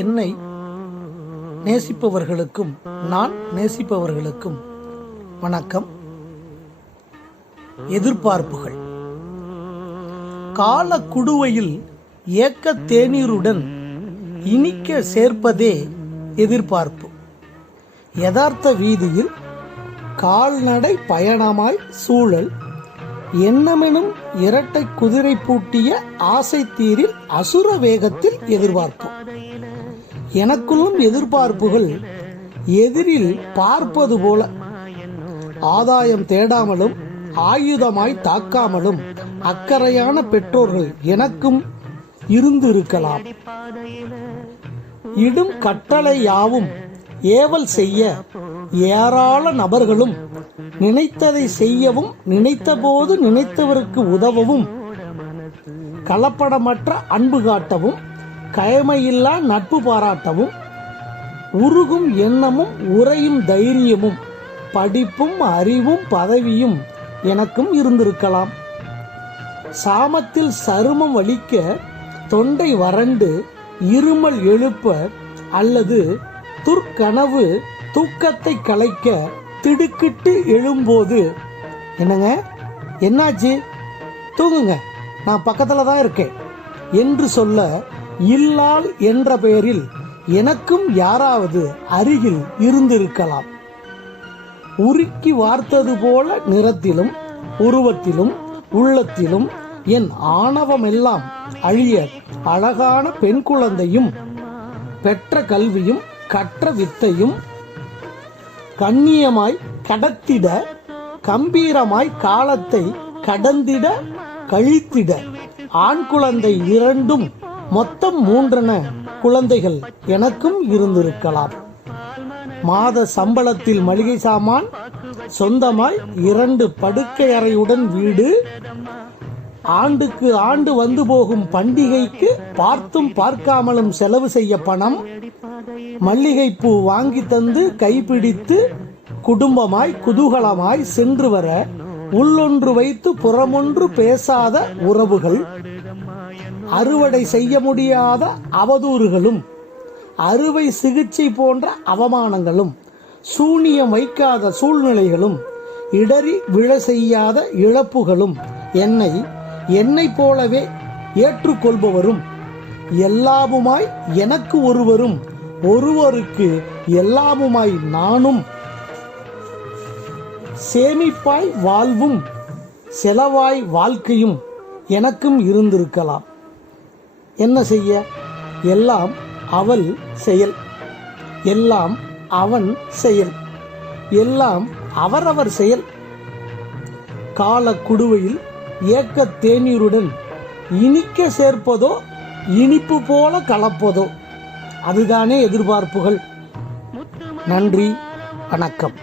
என்னை நேசிப்பவர்களுக்கும் நான் நேசிப்பவர்களுக்கும் வணக்கம். எதிர்பார்ப்புகள். கால குடுவையில் ஏக்க தேநீருடன் இனிக்க சேர்ப்பதே எதிர்பார்ப்பு. யதார்த்த வீதியில் கால்நடை பயணமாய் சூழல் எண்ணமெனும் இரட்டை குதிரை பூட்டிய ஆசை தீரில் அசுர வேகத்தில் எதிர்பார்ப்பு. எனக்குள்ளும் எதிர்பார்ப்புகள் எதிரில் பார்ப்பது போல ஆதாயம் தேடாமலும் ஆயுதமாய் தாக்காமலும் அக்கறையான பெற்றோர்கள் எனக்கும் இருந்திருக்கலாம். இடும் கட்டளை யாவும் ஏவல் செய்ய ஏராள நபர்களும் நினைத்ததை செய்யவும் நினைத்தபோது நினைத்தவருக்கு உதவவும் கலப்படமற்ற அன்பு காட்டவும் கயமையில்லா நட்பு பாராட்டவும் உருகும் எண்ணமும் உறையும் தைரியமும் படிப்பும் அறிவும் பதவியும் எனக்கும் இருந்திருக்கலாம். சாமத்தில் சருமம் வலிக்க தொண்டை வறண்டு இருமல் எழுப்ப அல்லது துர்க்கனவு தூக்கத்தை கலைக்க திடுக்கிட்டு எழும்போது என்னங்க என்னாச்சு, தூங்குங்க, நான் பக்கத்துல தான் இருக்கேன் என்று சொல்ல இல்லால் என்ற பெயரில் எனக்கும் யாராவது அருகில் இருந்திருக்கலாம். உருக்கி வார்த்தது போல நிறத்திலும் உருவத்திலும் உள்ளத்திலும் என் ஆணவமெல்லாம் அழிய அழகான பெண் குழந்தையும் பெற்ற கல்வியும் கற்ற வித்தையும் கண்ணியமாய் கடத்திட கம்பீரமாய் காலத்தை கடந்திட கழித்திட ஆண் குழந்தை 2 மொத்தம் 3 குழந்தைகள் எனக்கும் இருந்திருக்கலாம். மாத சம்பளத்தில் மளிகை சாமான், சொந்தமாய் 2 படுக்கை அறையுடன் வீடு, ஆண்டுக்கு ஆண்டு வந்து போகும் பண்டிகைக்கு பார்த்தும் பார்க்காமலும் செலவு செய்ய பணம், மல்லிகைப்பூ வாங்கி தந்து கைப்பிடித்து குடும்பமாய் குதூகலமாய் சென்று வர உள்ளொன்று வைத்து புறமொன்று பேசாத உறவுகள், அறுவடை செய்ய முடியாத அவதூறுகளும் அறுவை சிகிச்சை போன்ற அவமானங்களும் சூனியம் வைக்காத சூழ்நிலைகளும் இடறி விழ செய்யாத இழப்புகளும் என்னை போலவே ஏற்றுக்கொள்பவரும் எல்லாமுமாய் எனக்கு ஒருவரும் ஒருவருக்கு எல்லாமுமாய் நானும் சேமிப்பாய் வாழ்வும் செலவாய் வாழ்க்கையும் எனக்கும் இருந்திருக்கலாம். என்ன செய்ய, எல்லாம் அவள் செயல், எல்லாம் அவன் செயல், எல்லாம் அவரவர் செயல். கால குடுவையில் ஏக்க தேநீருடன் இனிக்க சேர்ப்பதோ இனிப்பு போல கலப்பதோ அதுதானே எதிர்பார்ப்புகள். நன்றி, வணக்கம்.